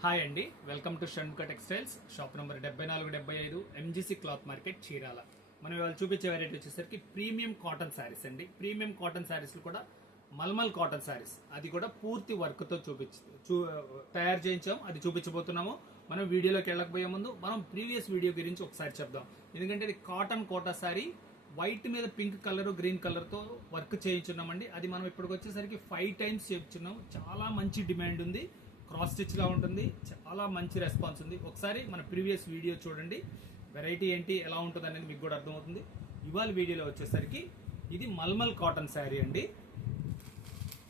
Hi అండి, welcome to Shanmukha textiles. Shop number 7475 MGC cloth market Chirala. మనం ఇవాళ చూపించే వెరైటీ వచ్చేసరికి ప్రీమియం కాటన్ శారీస్ అండి. ప్రీమియం కాటన్ శారీస్ కూడా మల్మల్ కాటన్ శారీస్, అది కూడా పూర్తి వర్క్ తో తయారు చేయించాం. అది చూపించబోతున్నాము. మనం వీడియోలోకి వెళ్ళకపోయే ముందు మనం ప్రీవియస్ వీడియో గురించి ఒకసారి చెప్దాం. ఎందుకంటే ఇది కాటన్ కోటా శారీ, వైట్ మీద పింక్ కలర్ గ్రీన్ కలర్ తో వర్క్ చేయించున్నామండి. అది మనం ఇప్పటికి వచ్చేసరికి 5 టైమ్స్ చేయించున్నాం. చాలా మంచి డిమాండ్ ఉంది. క్రాస్ స్టిచ్ లా ఉంటుంది, చాలా మంచి రెస్పాన్స్ ఉంది. ఒకసారి మన ప్రీవియస్ వీడియో చూడండి, వెరైటీ ఏంటి ఎలా ఉంటుంది అనేది మీకు కూడా అర్థమవుతుంది. ఇవాళ వీడియోలో వచ్చేసరికి ఇది మల్మల్ కాటన్ శారీ అండి,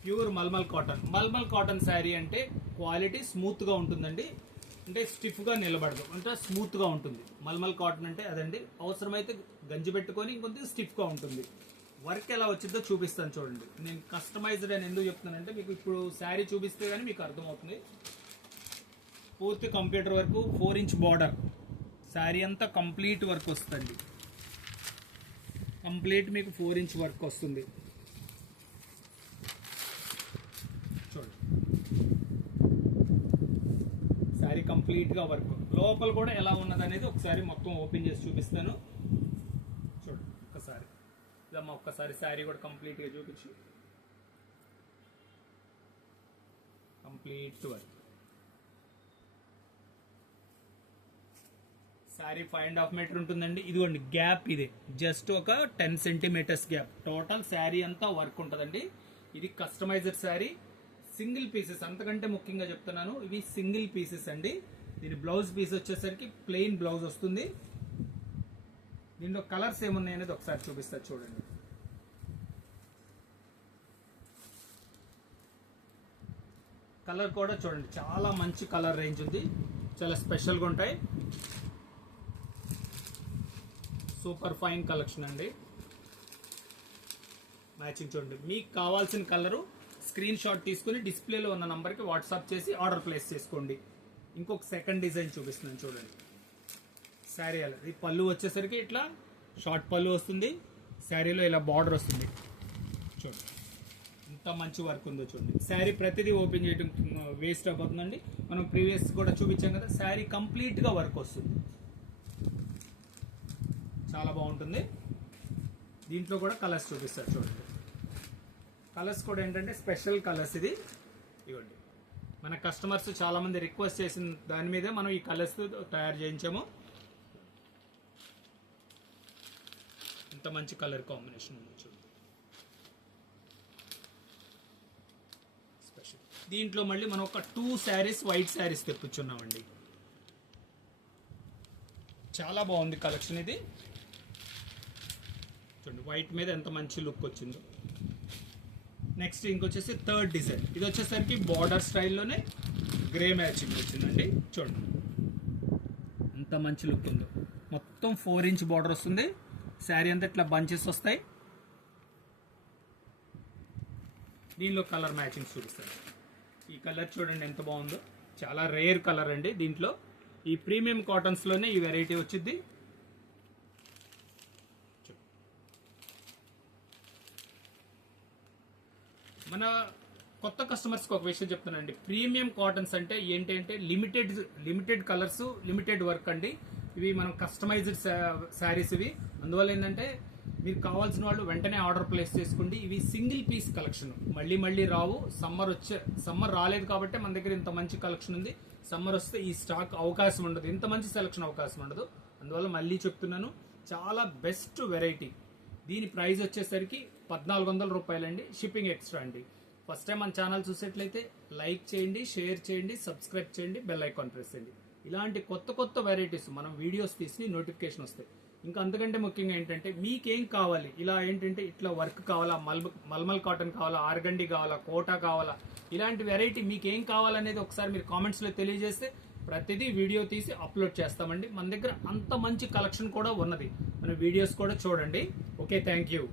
pure mulmul cotton. Mulmul cotton sari అంటే క్వాలిటీ స్మూత్ గా ఉంటుందండి, అంటే స్టిఫ్ గా నిలబడదు, అంటే స్మూత్ గా ఉంటుంది. మల్మల్ కాటన్ అంటే అదండి. అవసరమైతే గంజి పెట్టుకొని ఇంకొంచెం స్టిఫ్ గా ఉంటుంది. వర్క్ ఎలా వచ్చిందో చూపిస్తాను చూడండి. నేను కస్టమైజ్డ్ అని ఎందుకు చెప్తున్నానంటే మీకు ఇప్పుడు శారీ చూపిస్తే గానీ మీకు అర్థమవుతుంది. పూర్తి కంప్యూటర్ వరకు 4 ఇంచ్ బార్డర్, శారీ అంతా కంప్లీట్ వర్క్ వస్తుంది. కంప్లీట్ మీకు 4 ఇంచ్ వర్క్ వస్తుంది చూడండి. శారీ కంప్లీట్ గా వర్క్, లోపల కూడా ఎలా ఉన్నది అనేది ఒకసారి మొత్తం ఓపెన్ చేసి చూపిస్తాను చూడండి. ఒక్కసారి శారీ కూడా కంప్లీట్ గా చూపించి, కంప్లీట్ వర్క్. శారీ 5.5 మీటర్ ఉంటుందండి. ఇదిగోండి గ్యాప్, ఇదే జస్ట్ ఒక 10 సెంటీమీటర్స్ గ్యాప్. టోటల్ శారీ అంతా వర్క్ ఉంటుందండి. ఇది కస్టమైజర్ శారీ, సింగిల్ పీసెస్. అంతకంటే ముఖ్యంగా చెప్తున్నాను, ఇవి సింగిల్ పీసెస్ అండి. దీని బ్లౌజ్ పీస్ వచ్చేసరికి ప్లెయిన్ బ్లౌజ్ వస్తుంది. దీంట్లో కలర్స్ ఏమున్నాయి అనేది ఒకసారి చూపిస్తా చూడండి. కలర్ కూడా చూడండి, చాలా మంచి కలర్ రేంజ్ ఉంది, చాలా స్పెషల్గా ఉంటాయి. సూపర్ ఫైన్ కలెక్షన్ అండి. మ్యాచింగ్ చూడండి. మీకు కావాల్సిన కలరు స్క్రీన్ షాట్ తీసుకుని డిస్ప్లేలో ఉన్న నంబర్కి వాట్సాప్ చేసి ఆర్డర్ ప్లేస్ చేసుకోండి. ఇంకొక సెకండ్ డిజైన్ చూపిస్తున్నాను చూడండి. శారీ అలా, ఈ పళ్ళు వచ్చేసరికి ఇట్లా షార్ట్ పళ్ళు వస్తుంది. శారీలో ఇలా బార్డర్ వస్తుంది చూడండి. ఎంత మంచి వర్క్ ఉందో చూడండి. శారీ ప్రతిదీ ఓపెన్ చేయడం వేస్ట్ అయిపోతుందండి. మనం ప్రీవియస్ కూడా చూపించాం కదా, శారీ కంప్లీట్ గా వర్క్ వస్తుంది, చాలా బాగుంటుంది. దీంట్లో కూడా కలర్స్ చూపిస్తారు చూడండి. కలర్స్ కూడా ఏంటంటే స్పెషల్ కలర్స్. ఇది ఇవ్వండి, మన కస్టమర్స్ చాలా మంది రిక్వెస్ట్ చేసిన దాని మీదే మనం ఈ కలర్స్ తయారు చేయించాము. ఇంత మంచి కలర్ కాంబినేషన్ ఉంది చూడండి. స్పెషల్. దీంట్లో మళ్ళీ మనం ఒక 2 శారీస్ వైట్ శారీస్ తెప్పించున్నామండి. చాలా బాగుంది కలెక్షన్ ఇది చూడండి. వైట్ మీద ఎంత మంచి లుక్ వచ్చిందో. నెక్స్ట్ ఇంకొచ్చేసి థర్డ్ డిజైన్. ఇది వచ్చేసరికి బార్డర్ స్టైల్లోనే గ్రే మ్యాచింగ్ వచ్చిందండి చూడండి. ఎంత మంచి లుక్ ఉందో. మొత్తం 4 ఇంచ్ బార్డర్ వస్తుంది. శారీ అంతా ఇట్లా బంచెస్ వస్తాయి. దీనిలో కలర్ మ్యాచింగ్ చూపిస్తాను. ఈ కలర్ చూడండి ఎంత బాగుందో, చాలా రేర్ కలర్ అండి. దీంట్లో ఈ ప్రీమియం కాటన్స్ లోనే ఈ వెరైటీ వచ్చింది. మన కొత్త కస్టమర్స్కి ఒక విషయం చెప్తానండి. ప్రీమియం కాటన్స్ అంటే ఏంటి అంటే లిమిటెడ్ కలర్స్, లిమిటెడ్ వర్క్ అండి. ఇవి మనం కస్టమైజ్డ్ శారీస్ ఇవి. అందువల్ల ఏంటంటే మీకు కావాల్సిన వాళ్ళు వెంటనే ఆర్డర్ ప్లేస్ చేసుకోండి. ఇవి సింగిల్ పీస్ కలెక్షన్, మళ్ళీ రావు. సమ్మర్ రాలేదు కాబట్టి మన దగ్గర ఇంత మంచి కలెక్షన్ ఉంది. సమ్మర్ వస్తే ఈ స్టాక్ అవకాశం ఉండదు, ఇంత మంచి సెలక్షన్ అవకాశం ఉండదు. అందువల్ల మళ్ళీ చెప్తున్నాను, చాలా బెస్ట్ వెరైటీ. దీని ప్రైస్ వచ్చేసరికి 1400 రూపాయలండి, షిప్పింగ్ ఎక్స్ట్రా అండి. ఫస్ట్ టైం మన ఛానల్ చూసేట్లయితే లైక్ చేయండి, షేర్ చేయండి, సబ్స్క్రైబ్ చేయండి, బెల్ ఐకాన్ ప్రెస్ చేయండి. ఇలాంటి కొత్త వెరైటీస్ మనం వీడియోస్ తీసి నోటిఫికేషన్ వస్తాయి. ఇంకా అంతకంటే ముఖ్యంగా ఏంటంటే మీకేం కావాలి, ఇలా ఏంటంటే ఇట్లా వర్క్ కావాలా, మల్మల్ కాటన్ కావాలా, ఆర్గండి కావాలా, కోటా కావాలా, ఇలాంటి వెరైటీ మీకేం కావాలనేది ఒకసారి మీరు కామెంట్స్లో తెలియజేస్తే ప్రతిదీ వీడియో తీసి అప్లోడ్ చేస్తామండి. మన దగ్గర అంత మంచి కలెక్షన్ కూడా ఉన్నది. మన వీడియోస్ కూడా చూడండి. Okay, thank you.